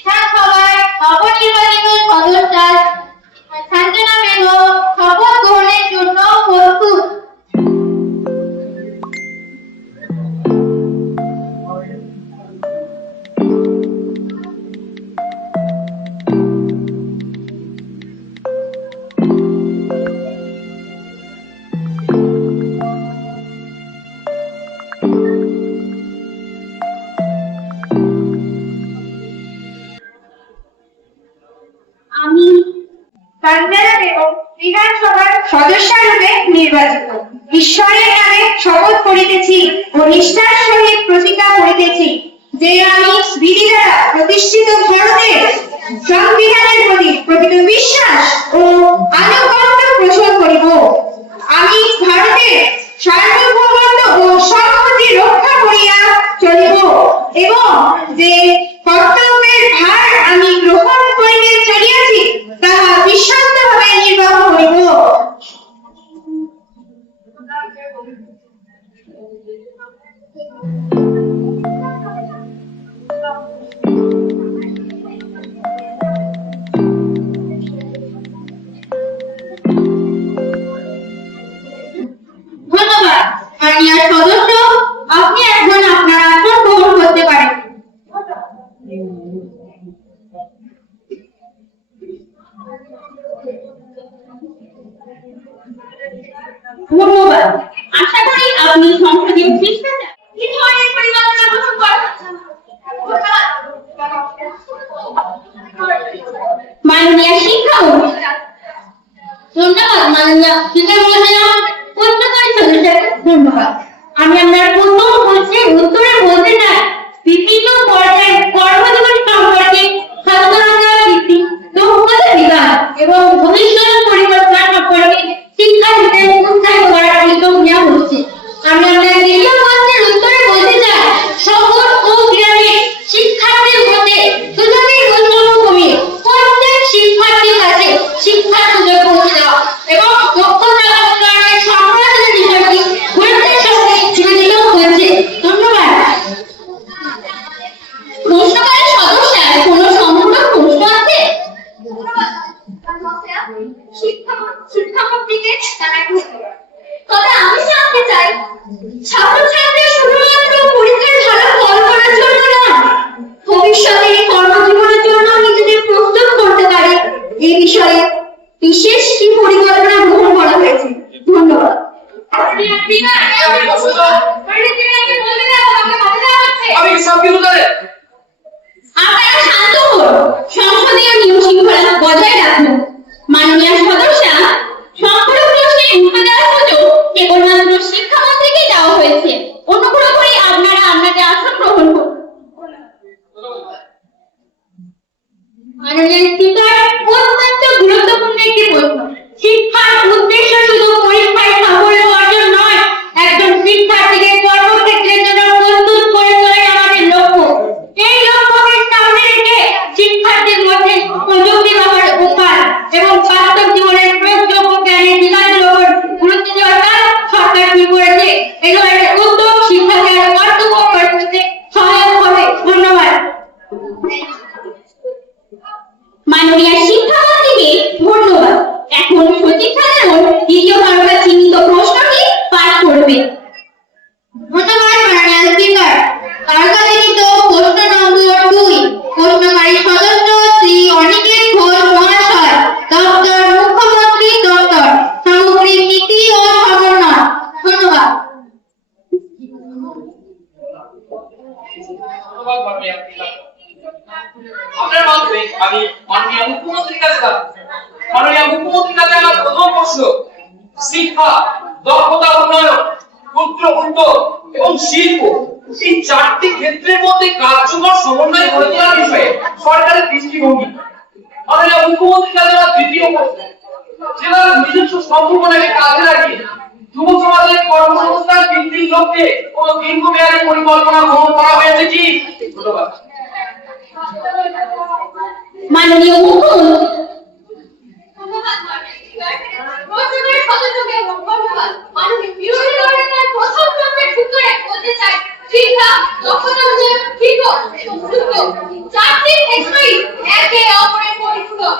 বিধানসভায় নবনির্বাচিত সদস্য সাঞ্জনা বেগম শপথ গ্রহণের জন্য প্রস্তুত। আমি সাঞ্জনা বেগম বিধানসভার সদস্যরূপে নির্বাচিত ঈশ্বরের নামে শপথ করিতেছি ও নিষ্ঠার সহিত প্রতিজ্ঞা করিতেছি যে আমি বিধি দ্বারা প্রতিষ্ঠিত ভারতের সংবিধানের প্রতি প্রকৃত বিশ্বাস ও আনুগত্য পোষণ করিব। আমি ভারতের সার্বভৌমত্ব ও সংহতি রক্ষা করিয়া চলিব এবং যে কর্তব্যের ভার আমি গ্রহণ করিতে চলিয়াছি তাহা বিশ্বস্তভাবে নির্বাহ করিব। ধন্যবাদ মাননীয় সদস্য, আপনি এখন আপনার আসন গ্রহণ করতে পারেন। ধন্যবাদ। আশা করি আপনি সংসদীয় শিষ্টাচার কি ধরনের পরিকল্পনা গ্রহণ করেছেন? মাননীয় শিক্ষামন্ত্রী। ধন্যবাদ মাননীয় শিক্ষামন্ত্রী। প্রশ্নকারী সদস্যকে ধন্যবাদ। আমি আপনার প্রথম প্রশ্নের উত্তরে বলতে চাই বিভিন্ন পর্যায়ে কর্মজীবন সম্পর্কে সচেতনতা বৃদ্ধি, দক্ষতা বিকাশ এবং ভবিষ্যৎ পরিকল্পনা সম্পর্কে শিক্ষার্থীদের উৎসাহিত করার উদ্যোগ নেওয়া হচ্ছে। আমি আপনার দ্বিতীয় প্রশ্নের উত্তরে বলতে চাই শহর ও গ্রামে শিক্ষার্থীর মধ্যে সুযোগের বৈষম্য কমিয়ে প্রত্যেক শিক্ষার্থীর কাছে শিক্ষার সুযোগ পৌঁছে দেওয়া এবং দক্ষতা উন্নয়নের সম্প্রসারণের বিষয়টি গুরুত্বের সঙ্গে বিবেচিত হচ্ছে। ধন্যবাদ। প্রশ্নকারী সদস্যের কোনো সম্পূর্ণ প্রশ্ন আছে? শিক্ষামন্ত্রীকে তবে আমি জানতে চাই ছাত্রছাত্রীরা শুধুমাত্র পরীক্ষায় ভালো ফল করার জন্য নয়, ভবিষ্যতে কর্মজীবনের জন্য নিজেদের প্রস্তুত করতে পারে এই বিষয়ে বিশেষ কি পরিকল্পনা গ্রহণ করা হয়েছে? ধন্যবাদ। আপনারা শান্ত হন, সংসদীয় নিয়ম শৃঙ্খলা বজায় রাখুন। মাননীয় সদস্য, সম্পূর্ণ প্রশ্নের উত্তর দেওয়ার সুযোগ কেবলমাত্র শিক্ষামন্ত্রীকে দেওয়া হয়েছে। অনুগ্রহ করে আপনারা আপনাদের আসন গ্রহণ করুন। মাননীয় স্পিকার, অত্যন্ত গুরুত্বপূর্ণ একটি প্রশ্ন। শিক্ষার উদ্দেশ্য শুধু পরীক্ষায় সাফল্য অর্জন নয়, একজন শিক্ষার্থীকে কর্মক্ষেত্রের জন্য প্রস্তুত করে তোলাই আমাদের লক্ষ্য। এই লক্ষ্যকে সামনে রেখে শিক্ষার্থীর মধ্যে প্রযুক্তি ব্যবহার উপায় এবং বাস্তব জীবনের প্রয়োগযোগ্য জ্ঞানের বিকাশের উপর গুরুত্ব দেওয়ার কাজ সরকার কি করেছে? এই ধরনের উদ্যোগ শিক্ষাকে অর্থবহ করতে সহায়ক হবে। ধন্যবাদ। মাননীয় শিক্ষামন্ত্রীকে ধন্যবাদ। এখন সচিব সাধারণ দ্বিতীয় ধারণা চিহ্নিত প্রশ্নটি পাঠ করবে। ধন্যবাদ মাননীয় স্পিকার। তারকা চিহ্নিত প্রশ্ন নম্বর 2, প্রশ্নকারী সদস্য শ্রী অনিকেত ঘোষ মহাশয়, দপ্তর মুখ্যমন্ত্রী দপ্তর, সামগ্রিক নীতি ও সমন্বয়। ধন্যবাদ। আপনার মাধ্যমে আমি মাননীয় মুখ্যমন্ত্রীর কাছে যাব। মাননীয় মুখ্যমন্ত্রীর কাছে আমার প্রথম প্রশ্ন, শিক্ষা, দক্ষতা উন্নয়ন, ক্ষুদ্র উদ্যোগ এবং শিল্প এই চারটি ক্ষেত্রের মধ্যে কার্যকর সমন্বয় গড়ে তোলার বিষয়ে সরকারের দৃষ্টিভঙ্গি। মাননীয় মুখ্যমন্ত্রীর কাছে আমার দ্বিতীয় প্রশ্ন, জেলার নিজস্ব সম্ভাবনাকে কাজে লাগিয়ে যুব সমাজের কর্মসংস্থান বৃদ্ধির লক্ষ্যে কোন দীর্ঘমেয়াদী পরিকল্পনা গ্রহণ করা হয়েছে কি? ধন্যবাদ। মাননীয় মুখ্যমন্ত্রী। প্রশাসনের সদস্যকে ধন্যবাদ। মাননীয় বিরোধী দলনেতার প্রথম প্রশ্নের উত্তরে বলতে চাই, শিক্ষা, দক্ষতা উন্নয়ন, শিক্ষক এবং সুযোগ চারটি ক্ষেত্রেই একে অপরের পরিপূরক।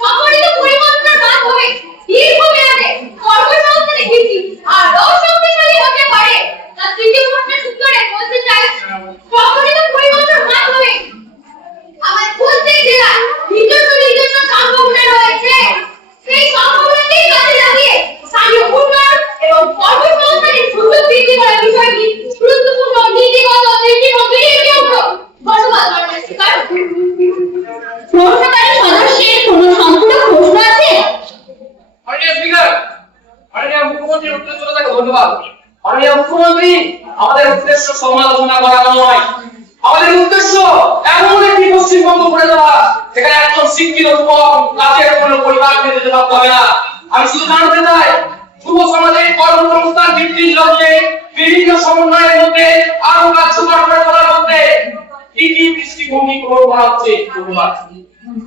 সম্মিলিত পরিবর্তনের মাধ্যমে দীর্ঘমেয়াদে কর্মসংস্থানের ভিত্তি আরও শক্তিশালী হতে পারে। তার তৃতীয় প্রশ্নের উত্তরে বলতে চাই, সম্মিলিত পরিবর্তনের মাধ্যমে আমার প্রত্যেক জেলায় নিজস্ব সম্ভাবনা রয়েছে। সেই সম্ভাবনাকে কাজে লাগিয়ে স্থানীয় উন্নয়ন এবং কর্মসংস্থানের সুযোগ বৃদ্ধি করার বিষয়টি গুরুত্বপূর্ণ নীতিগত দৃষ্টিভঙ্গির উপর। ধন্যবাদ মাননীয় স্পিকার। প্রশ্নকারী সদস্যের কোনো সম্পূরক প্রশ্ন আছে? মাননীয় স্পিকার, মাননীয় মুখ্যমন্ত্রীর উত্তর জন্য তাকে ধন্যবাদ। মাননীয় মুখ্যমন্ত্রী, আমাদের উদ্দেশ্য সমালোচনা করা নয়, আমাদের উদ্দেশ্য এমন একটি পশ্চিমবঙ্গ করে দেওয়া যেখানে একজন শিক্ষিত যুবক কাজের কোনো পরিবার পেতে যেতে হবে না। আমি শুধু জানতে চাই, যুব সমাজের কর্মসংস্থান বৃদ্ধির লক্ষ্যে বিভিন্ন সমন্বয়ের মধ্যে আরো কার্যকর করে তোলার মধ্যে কি কি দৃষ্টিভঙ্গি গ্রহণ করা হচ্ছে? ধন্যবাদ।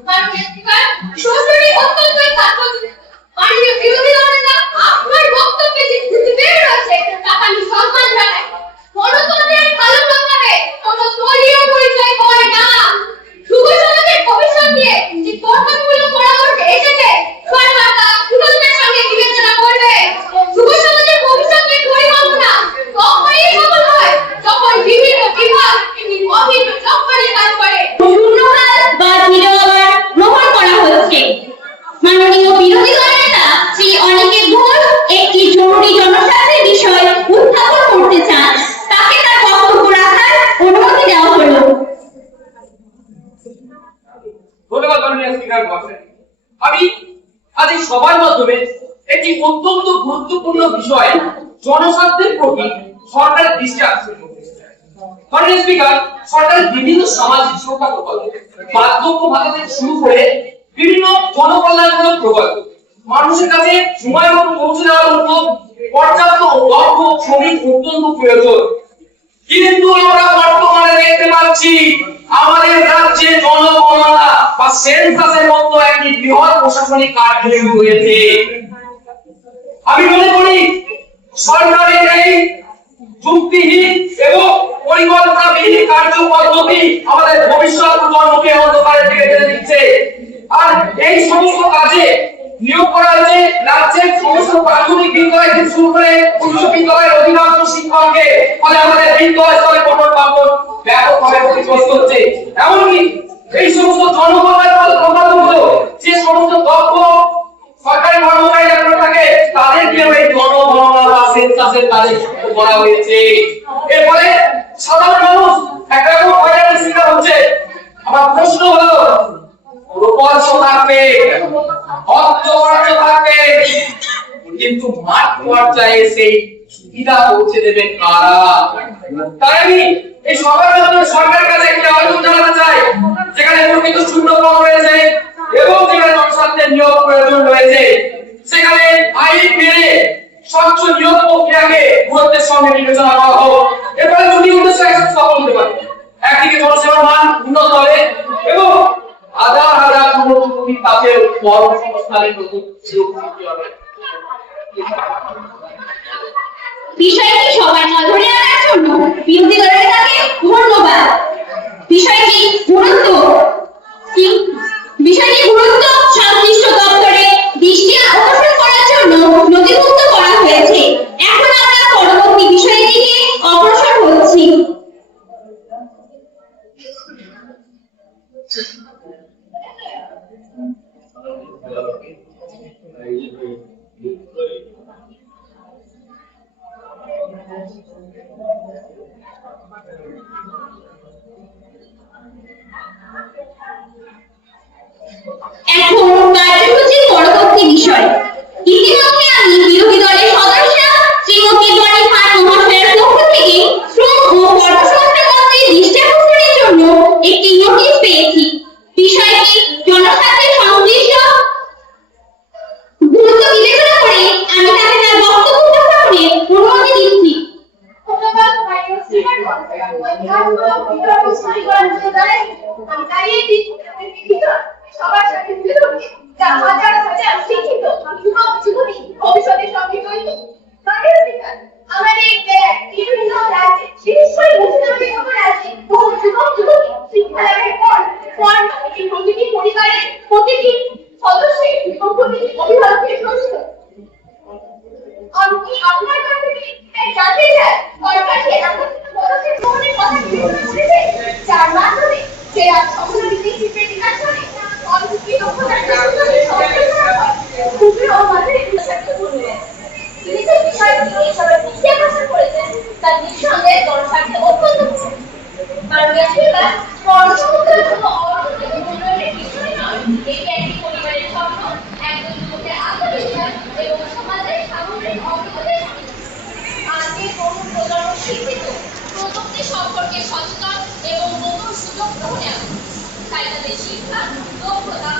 মাননীয় স্পিকার, প্রশ্নটি অত্যন্ত তাৎপর্যপূর্ণ। মাননীয় বিরোধী দলনেতা আপনার বক্তব্যে যে উদ্বেগ রয়েছে তাকে আমি সম্মান জানাই। গণতন্ত্রের ভালো প্রকারে কোনো দলীয় পরিচয় হয় না। যুব সমাজের ভবিষ্যৎ নিয়ে যে কর্মগুলো পরামর্শ এসেছে সরকার তুলনার সঙ্গে বিবেচনা করবে। যুব সমাজের ভবিষ্যতের পরিকল্পনা তখনই সফল হয় যখন বিভিন্ন বিভাগ একটি অভিন্ন চক্করে কাজ করে। শূন্যকাল বা নিরববার গ্রহণ করা হচ্ছে। মাননীয় বিরোধী দলনেতা শ্রী অনিকেত ঘোষ একটি জরুরি জনস্বার্থের বিষয় উত্থাপন করতে চান, তাকে তার বক্তব্য রাখার অনুমতি দেওয়া হলো। ধন্যবাদ মাননীয় স্পিকার মহাশয়। আমি আজ এই সবার মাধ্যমে একটি অত্যন্ত গুরুত্বপূর্ণ বিষয় জনস্বার্থের প্রতি সরকারের দৃষ্টি আকর্ষণ করতে চাই। মাননীয় স্পিকার, সরকারের বিভিন্ন সামাজিক সুরক্ষা প্রকল্প, বার্ধক্য ভাতা থেকে শুরু করে বিভিন্ন জনকল্যাণমূলক প্রকল্প মানুষের কাছে সময় মতো পৌঁছে দেওয়ার মতো পর্যাপ্ত দক্ষ শ্রমিক অত্যন্ত প্রয়োজন। কিন্তু আমরা বর্তমানে দেখতে পাচ্ছি আমাদের রাজ্যে জনগণনা বা সেন্সাসের মতো একটি বৃহৎ প্রশাসনিক কার্য শুরু হয়েছে। আমি মনে করি সরকারের এই যুক্তিহীন এবং পরিকল্পনাবিহীন কার্যপদ্ধতি আমাদের ভবিষ্যৎ প্রজন্মকে অন্ধকারের দিকে ঠেলে দিচ্ছে। আর এই সমস্ত কাজে নিয়োগ করা হয়েছে রাজ্যের সমস্ত প্রাথমিক বিদ্যালয় থেকে শুরু করে উচ্চ বিদ্যালয়ের অধিকাংশ শিক্ষককে, ফলে আমাদের বিদ্যালয় স্তরে পঠন পাঠন ব্যাপকভাবে ক্ষতিগ্রস্ত হচ্ছে। এমনকি এই সমস্ত জনগণের প্রকল্পগুলো যে সমস্ত দক্ষ সরকারি কর্মচারীরা করে থাকে তাদেরকেও এই জনগণনা বা সেন্সাসের কাজে করা হয়েছে। এর ফলে সাধারণ মানুষ একটা হয়রানির শিকার হচ্ছে। আমার প্রশ্ন হলো, প্রকল্প থাকবে, অর্থ থাকবে, কিন্তু মাঠ পর্যায়ে সেই সুবিধা পৌঁছে দেবেন কারা? তাই আমি এই সবার মাধ্যমে সরকারের কাছে একটি আবেদন জানাতে চাই, যেখানে প্রকৃত শূন্য পদ রয়েছে এবং যেখানে জনস্বার্থের নিয়োগ প্রয়োজন রয়েছে সেখানে আইন মেনে স্বচ্ছ নিয়োগ প্রক্রিয়াকে গুরুত্বের সঙ্গে বিবেচনা করা হোক। এরপরে দুটি উদ্দেশ্য একসাথে সফল হতে পারে। একদিকে জনসেবার মান উন্নত হবে এবং হাজার হাজার কর্মচারী তাদের কর্মসংস্থানের নতুন সুযোগ সৃষ্টি হবে। বিষয়টি সবার নজরে আনার জন্য বিরোধী দলনেতাকে ধন্যবাদ। বিষয়টি গুরুত্ব সংশ্লিষ্ট দপ্তরে দৃষ্টি আকর্ষণ করার জন্য নথিভুক্ত করা হয়েছে। এখন আমরা পরবর্তী বিষয়ের দিকে অগ্রসর হচ্ছি। এখন কার্যসূচির পরবর্তী বিষয়। ইতিমধ্যে আমি বিরোধী দলের সদস্য শ্রীমতী জনি খান মহাশয়ের পক্ষ থেকে শ্রম ও কর্মসংস্থান মন্ত্রীর দৃষ্টি আকর্ষণের জন্য একটি নোটিশ পেয়েছি। বিষয়টি জনস্বার্থের সংশ্লিষ্ট গুরুত্ব বিবেচনা করে আমি তাকে তার বক্তব্য উপস্থাপনের অনুমতি দিচ্ছি। যা হাজার হাজার শিক্ষিত যুবক যুবতী ভবিষ্যতের সঙ্গে জড়িত। তাদের অধিকার আমাদের দেশ বিভিন্ন রাজ্যে বিশেষ করে মুসলিমদের মতো রাজ্যে বহু যুবক যুবতী শিক্ষা লাভের পর এই প্রতিটি পরিবারের প্রতিটি সদস্যের ও প্রতিটি অভিভাবকের প্রশ্ন। আমি আপনার কাছ থেকে জানতে চাই সরকার কি এমন কোনো পদক্ষেপ গ্রহণের কথা বিবেচনা করেছে যার মাধ্যমে জেলা সমন্বিত শিল্পের বিকাশ করে অন্তর্ভুক্ত দক্ষতার বিকাশে সহায়তা করা হয়। ক্ষুদ্র ও মাঝারি উদ্যোক্তাদের মূল্যায়ন। তিনি যে বিষয়টি এসবের দৃষ্টি আকর্ষণ করেছেন তা নিঃসন্দেহে জনস্বার্থে অত্যন্ত গুরুত্বপূর্ণ। কারণ বেশিরভাগ কর্মসংস্থানের জন্য অর্থনৈতিক উন্নয়নের বিষয় নয়, এটি একটি পরিবারের স্বপ্ন, একজন যুবকের আত্মবিশ্বাস এবং সমাজের সামগ্রিক অগ্রগতির সঙ্গে। আজকে তরুণ প্রজন্ম শিক্ষিত, প্রযুক্তি সম্পর্কে সচেতন এবং নতুন সুযোগ গ্রহণে আগ্রহী। তাই তাদের শিক্ষা, দক্ষতা